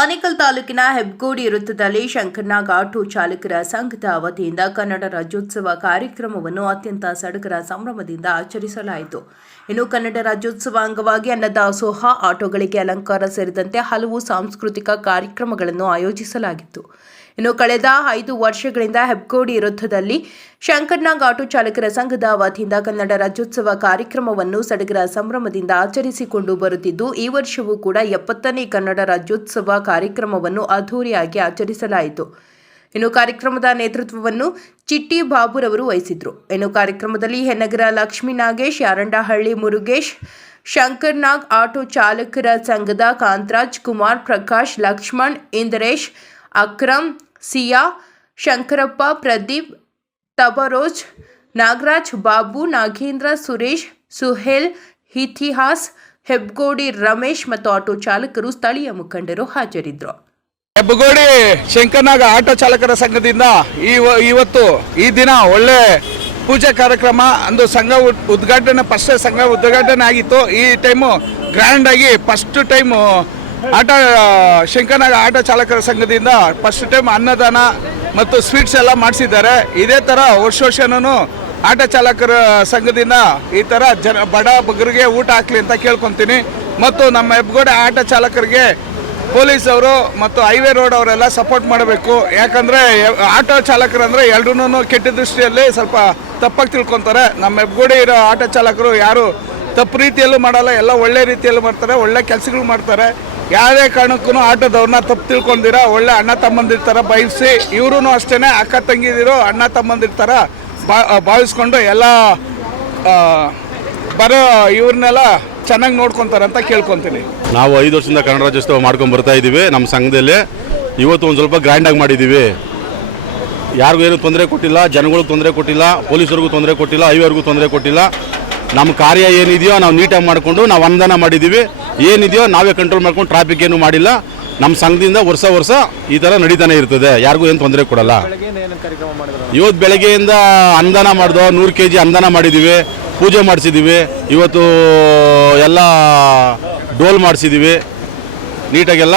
ಆನೇಕಲ್ ತಾಲೂಕಿನ ಹೆಬ್ಗೋಡಿ ವೃತ್ತದಲ್ಲಿ ಶಂಕರನಾಗ್ ಆಟೋ ಚಾಲಕರ ಸಂಘದ ವತಿಯಿಂದ ಕನ್ನಡ ರಾಜ್ಯೋತ್ಸವ ಕಾರ್ಯಕ್ರಮವನ್ನು ಅತ್ಯಂತ ಸಡಗರ ಸಂಭ್ರಮದಿಂದ ಆಚರಿಸಲಾಯಿತು. ಇನ್ನು ಕನ್ನಡ ರಾಜ್ಯೋತ್ಸವ ಅಂಗವಾಗಿ ಅನ್ನದಾಸೋಹ, ಆಟೋಗಳಿಗೆ ಅಲಂಕಾರ ಸೇರಿದಂತೆ ಹಲವು ಸಾಂಸ್ಕೃತಿಕ ಕಾರ್ಯಕ್ರಮಗಳನ್ನು ಆಯೋಜಿಸಲಾಗಿತ್ತು. ಇನ್ನು ಕಳೆದ 5 ವರ್ಷಗಳಿಂದ ಹೆಬ್ಗೋಡಿ ವೃತ್ತದಲ್ಲಿ ಶಂಕರನಾಗ್ ಆಟೋ ಚಾಲಕರ ಸಂಘದ ವತಿಯಿಂದ ಕನ್ನಡ ರಾಜ್ಯೋತ್ಸವ ಕಾರ್ಯಕ್ರಮವನ್ನು ಸಡಗರ ಸಂಭ್ರಮದಿಂದ ಆಚರಿಸಿಕೊಂಡು ಬರುತ್ತಿದ್ದು, ಈ ವರ್ಷವೂ ಕೂಡ 70ನೇ ಕನ್ನಡ ರಾಜ್ಯೋತ್ಸವ ಕಾರ್ಯಕ್ರಮವನ್ನು ಅದ್ದೂರಿಯಾಗಿ ಆಚರಿಸಲಾಯಿತು. ಇನ್ನು ಕಾರ್ಯಕ್ರಮದ ನೇತೃತ್ವವನ್ನು ಚಿಟ್ಟಿ ಬಾಬುರವರು ವಹಿಸಿದ್ರು. ಇನ್ನು ಕಾರ್ಯಕ್ರಮದಲ್ಲಿ ಹೆನ್ನಗರ ಲಕ್ಷ್ಮೀ ನಾಗೇಶ್, ಯಾರಂಡಹಳ್ಳಿ ಮುರುಗೇಶ್, ಶಂಕರನಾಗ್ ಆಟೋ ಚಾಲಕರ ಸಂಘದ ಕಾಂತರಾಜ್, ಕುಮಾರ್, ಪ್ರಕಾಶ್, ಲಕ್ಷ್ಮಣ್, ಇಂದರೇಶ್, ಅಕ್ರಮ್, ಸಿಯಾ, ಶಂಕರಪ್ಪ, ಪ್ರದೀಪ್, ತಬರೋಜ್, ನಾಗರಾಜ್, ಬಾಬು, ನಾಗೇಂದ್ರ, ಸುರೇಶ್, ಸುಹೇಲ್, ಇತಿಹಾಸ್, ಹೆಬ್ಗೋಡಿ ರಮೇಶ್ ಮತ್ತು ಆಟೋ ಚಾಲಕರು, ಸ್ಥಳೀಯ ಮುಖಂಡರು ಹಾಜರಿದ್ದರು. ಹೆಬ್ಗೋಡಿ ಶಂಕರನಾಗ್ ಆಟೋ ಚಾಲಕರ ಸಂಘದಿಂದ ಇವತ್ತು ಈ ದಿನ ಒಳ್ಳೆ ಪೂಜೆ ಕಾರ್ಯಕ್ರಮ ಅಂದು ಸಂಘ ಉದ್ಘಾಟನೆ ಸಂಘ ಉದ್ಘಾಟನೆ ಆಗಿತ್ತು. ಈ ಟೈಮು ಗ್ರ್ಯಾಂಡ್ ಆಗಿ ಫಸ್ಟ್ ಟೈಮು ಶಂಕರನಾಗ್ ಆಟೋ ಚಾಲಕರ ಸಂಘದಿಂದ ಫಸ್ಟ್ ಟೈಮ್ ಅನ್ನದಾನ ಮತ್ತು ಸ್ವೀಟ್ಸ್ ಎಲ್ಲ ಮಾಡಿಸಿದ್ದಾರೆ. ಇದೇ ಥರ ವರ್ಷನೂ ಆಟೋ ಚಾಲಕರ ಸಂಘದಿಂದ ಈ ಥರ ಬಡ ಬಗ್ಗರಿಗೆ ಊಟ ಹಾಕ್ಲಿ ಅಂತ ಕೇಳ್ಕೊತೀನಿ. ಮತ್ತು ನಮ್ಮ ಹೆಬ್ಗೋಡಿ ಆಟೋ ಚಾಲಕರಿಗೆ ಪೊಲೀಸ್ ಅವರು ಮತ್ತು ಹೈವೇ ರೋಡ್ ಅವರೆಲ್ಲ ಸಪೋರ್ಟ್ ಮಾಡಬೇಕು. ಯಾಕಂದರೆ ಆಟೋ ಚಾಲಕರು ಅಂದರೆ ಎಲ್ಲರೂ ಕೆಟ್ಟ ದೃಷ್ಟಿಯಲ್ಲಿ ಸ್ವಲ್ಪ ತಪ್ಪಾಗಿ ತಿಳ್ಕೊತಾರೆ. ನಮ್ಮ ಹೆಬ್ಗೋಡಿ ಇರೋ ಆಟೋ ಚಾಲಕರು ಯಾರು ತಪ್ಪು ರೀತಿಯಲ್ಲೂ ಮಾಡಲ್ಲ, ಎಲ್ಲ ಒಳ್ಳೆ ರೀತಿಯಲ್ಲೂ ಮಾಡ್ತಾರೆ, ಒಳ್ಳೆ ಕೆಲಸಗಳು ಮಾಡ್ತಾರೆ. ಯಾವುದೇ ಕಾರಣಕ್ಕೂ ಆಟೋದವ್ರನ್ನ ತಪ್ಪು ತಿಳ್ಕೊಂಡಿರ ಒಳ್ಳೆ ಅಣ್ಣ ತಮ್ಮಂದಿರ್ತಾರ ಬಯಸಿ, ಇವರು ಅಷ್ಟೇ ಅಕ್ಕ ತಂಗಿದಿರೋ ಅಣ್ಣ ತಮ್ಮಂದಿರ್ತಾರ ಭಾವಿಸ್ಕೊಂಡು ಎಲ್ಲ ಬರೋ ಇವ್ರನ್ನೆಲ್ಲ ಚೆನ್ನಾಗಿ ನೋಡ್ಕೊತಾರೆ ಅಂತ ಕೇಳ್ಕೊತೀನಿ. ನಾವು 5 ವರ್ಷದಿಂದ ಕನ್ನಡ ರಾಜ್ಯೋತ್ಸವ ಮಾಡ್ಕೊಂಡು ಬರ್ತಾ ಇದ್ದೀವಿ. ನಮ್ಮ ಸಂಘದಲ್ಲಿ ಇವತ್ತು ಒಂದು ಸ್ವಲ್ಪ ಗ್ರ್ಯಾಂಡಾಗಿ ಮಾಡಿದ್ದೀವಿ. ಯಾರಿಗೂ ಏನೂ ತೊಂದರೆ ಕೊಟ್ಟಿಲ್ಲ, ಜನಗಳಿಗೂ ತೊಂದರೆ ಕೊಟ್ಟಿಲ್ಲ, ಪೊಲೀಸರಿಗೂ ತೊಂದರೆ ಕೊಟ್ಟಿಲ್ಲ, ಹೈವೇರ್ಗೂ ತೊಂದರೆ ಕೊಟ್ಟಿಲ್ಲ. ನಮ್ಮ ಕಾರ್ಯ ಏನಿದೆಯೋ ನಾವು ನೀಟಾಗಿ ಮಾಡಿಕೊಂಡು ನಾವು ಅನುದಾನ ಮಾಡಿದ್ದೀವಿ. ಏನಿದೆಯೋ ನಾವೇ ಕಂಟ್ರೋಲ್ ಮಾಡ್ಕೊಂಡು ಟ್ರಾಫಿಕ್ ಏನೂ ಮಾಡಿಲ್ಲ. ನಮ್ಮ ಸಂಘದಿಂದ ವರ್ಷ ಈ ಥರ ನಡೀತಾನೆ ಇರ್ತದೆ, ಯಾರಿಗೂ ಏನು ತೊಂದರೆ ಕೊಡಲ್ಲ. ಇವತ್ತು ಬೆಳಗ್ಗೆಯಿಂದ ಅನುದಾನ ಮಾಡಿದೋ 100 kg ಅನುದಾನ ಮಾಡಿದ್ದೀವಿ, ಪೂಜೆ ಮಾಡಿಸಿದ್ದೀವಿ. ಇವತ್ತು ಎಲ್ಲ ಡೋಲ್ ಮಾಡಿಸಿದ್ದೀವಿ, ನೀಟಾಗೆಲ್ಲ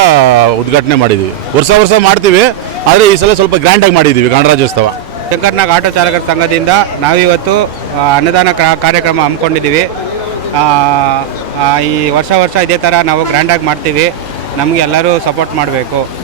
ಉದ್ಘಾಟನೆ ಮಾಡಿದ್ದೀವಿ. ವರ್ಷ ಮಾಡ್ತೀವಿ, ಆದರೆ ಈ ಸಲ ಸ್ವಲ್ಪ ಗ್ರ್ಯಾಂಡಾಗಿ ಮಾಡಿದ್ದೀವಿ ಕನ್ನಡ ರಾಜ್ಯೋತ್ಸವ. ಶಂಕರನಾಗ್ ಆಟೋ ಚಾಲಕರ ಸಂಘದಿಂದ ನಾವಿವತ್ತು ಅನ್ನದಾನ ಕಾರ್ಯಕ್ರಮ ಹಮ್ಮಿಕೊಂಡಿದ್ದೀವಿ. ಈ ವರ್ಷ ಇದೇ ಥರ ನಾವು ಗ್ರ್ಯಾಂಡಾಗಿ ಮಾಡ್ತೀವಿ. ನಮಗೆ ಎಲ್ಲರೂ ಸಪೋರ್ಟ್ ಮಾಡಬೇಕು.